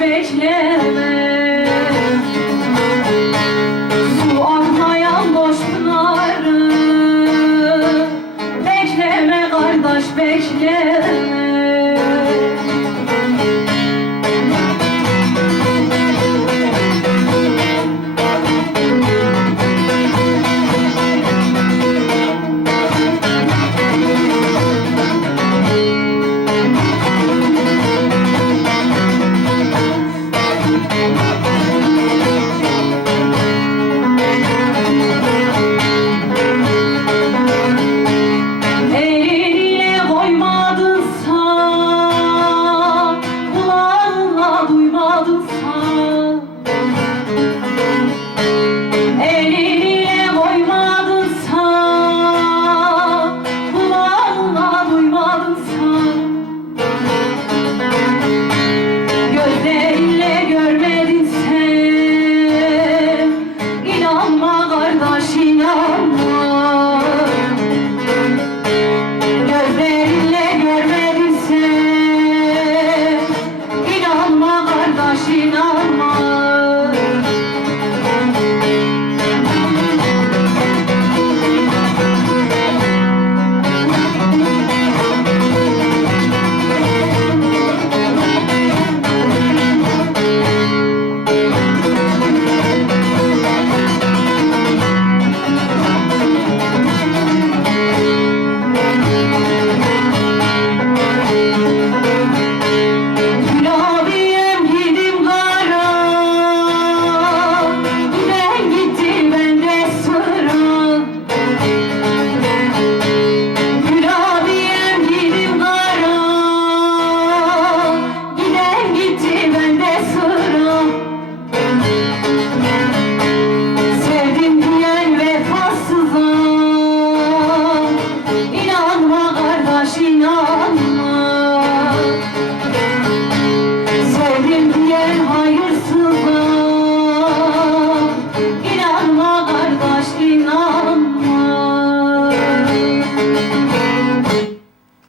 bekleme.